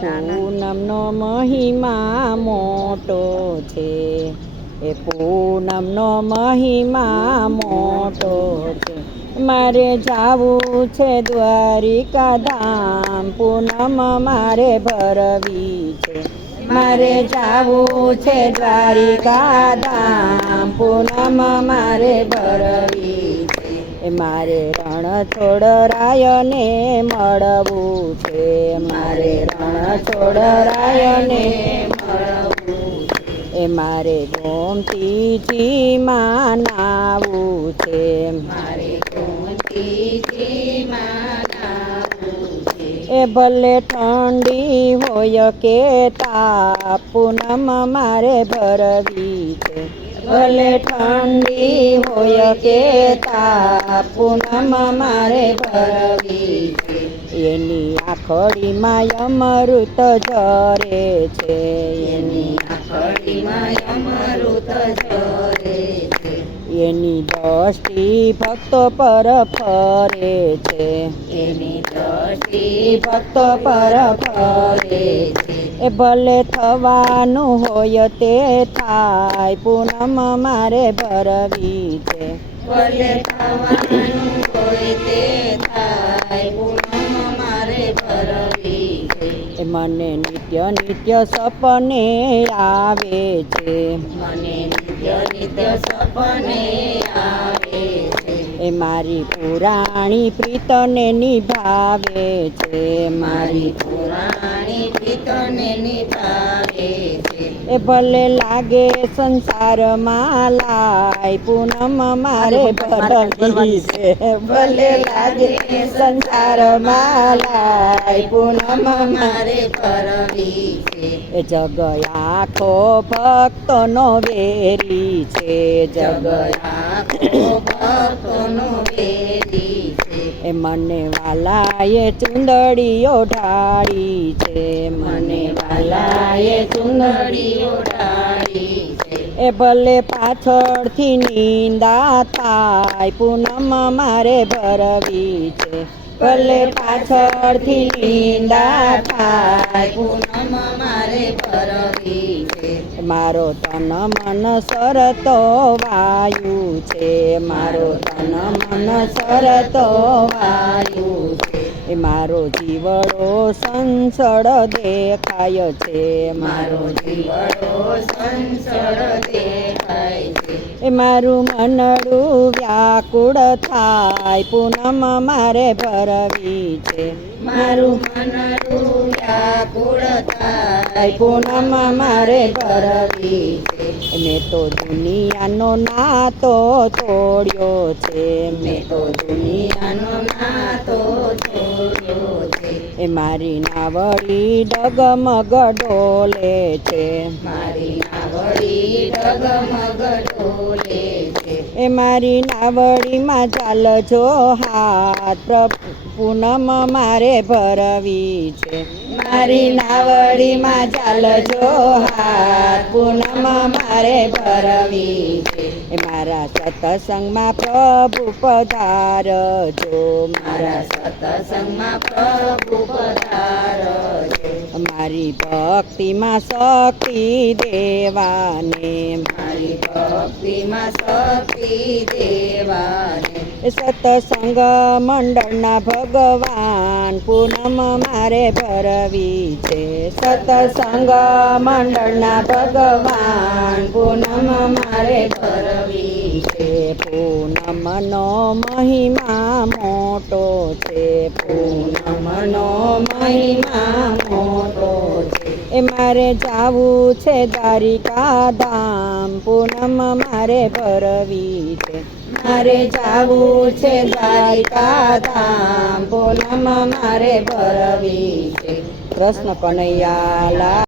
પૂનમનો મહિમા મોટો છે, એ પૂનમનો મહિમા મોટો છે. મારે જાવું છે દ્વારિકા ધામ, પૂનમ મારે ભરવી છે. મારે જાવું છે દ્વારિકા ધામ, પૂનમ મારે ભરવી છે. મારે રણછોડરાયને મળવું છે, મારે રણછોડરાયને મળવું છે. મારે ગોમતીજીમાં નાવું છે, મારે ગોમતીજીમાં નાવું છે. ભલે ઠંડી હોય કે તાપ, પૂનમ મારે ભરવી છે. ભલે ઠંડી હોય કે તાપ, પૂનમ મારે ભરવી છે. એની આખડીમાં અમૃત ઝરે છે, એની આખડીમાં અમૃત ઝરે છે. એની દ્રષ્ટિ ભક્તો પર ફરે છે, એની દ્રષ્ટિ ભક્તો પર ફરે છે. ભલે થવાનું હોય તે થાય, પૂનમ મારે ભરવી છે. ભલે થવાનું હોય તે થાય, પૂનમ મારે ભરવી છે. મને નિત્ય નિત્ય સપને આવે છે, મને નિત્ય નિત્ય સપને આવે છે. મારી પુરાણી પ્રીતને નિભાવે છે, મારી પુરાણી પ્રીતને નિભાવે છે. ભલે લાગે સંસારમાં લાય, પૂનમ મારે ભરવી છે. ભલે લાગે સંસારમાં લાય, પૂનમ મારે ભરવી છે. જગ આખો ભક્તોનો વેરી છે, જગ આખો ભક્તોનો વેરી છે. મને વાલાએ ચુંદડીઓ ઢાળી છે, મને વાલાએ ચુંદડીઓ ઢાળી છે. ભલે પાછળથી નિંદા થાય, પૂનમ મારે ભરવી છે. ભલે પાછળથી નિંદા થાય, પૂનમ મારે ભરવી છે. મારો તન મન સરતો વાયુ છે, મારો તન મન સરતો વાયુ છે. મારો જીવડો સંસળ દેખાય છે, મારો જીવડો સંસળ દેખાય છે. મારું મનડું વ્યાકુળ થાય, પૂનમ મારે ભરવી છે. મારું મનડું વ્યાકુળ થાય, પૂનમ મારે ભરવી છે. મેં તો દુનિયાનો નાતો તોડ્યો છે, મેં તો દુનિયાનો નાતો તોડ્યો છે. મારી નાવડી ડગમગ ડોલે છે, મારી નાવડી ડગમગ ડોલે છે. મારી નાવડીમાં ચાલજો હાથ, પૂનમ મારે ભરવી છે. મારી નાવડીમાં ચાલજો હાથ, પૂનમ મારે ભરવી છે. મારા સત્સંગમાં પ્રભુ પધારજો, મારા સત્સંગમાં પ્રભુ પધારજો. મારી ભક્તિમાં શક્તિ દેવાને, મારી ભક્તિમાં શક્તિ દેવાને. સત્સંગ મંડળના ભગવાન, પૂનમ મારે ભરવી છે. સત્સંગ મંડળના ભગવાન, પૂનમ મારે ભરવી છે. પૂનમનો મહિમા મોટો છે, પૂનમનો મહિમા મોટો છે. મારે જાવું છે દ્વારિકા ધામ, પૂનમ મારે ભરવી છે. મારે જાવું છે દ્વારિકા ધામ, પૂનમ મારે ભરવી છે. કૃષ્ણ કનૈયા લાલ.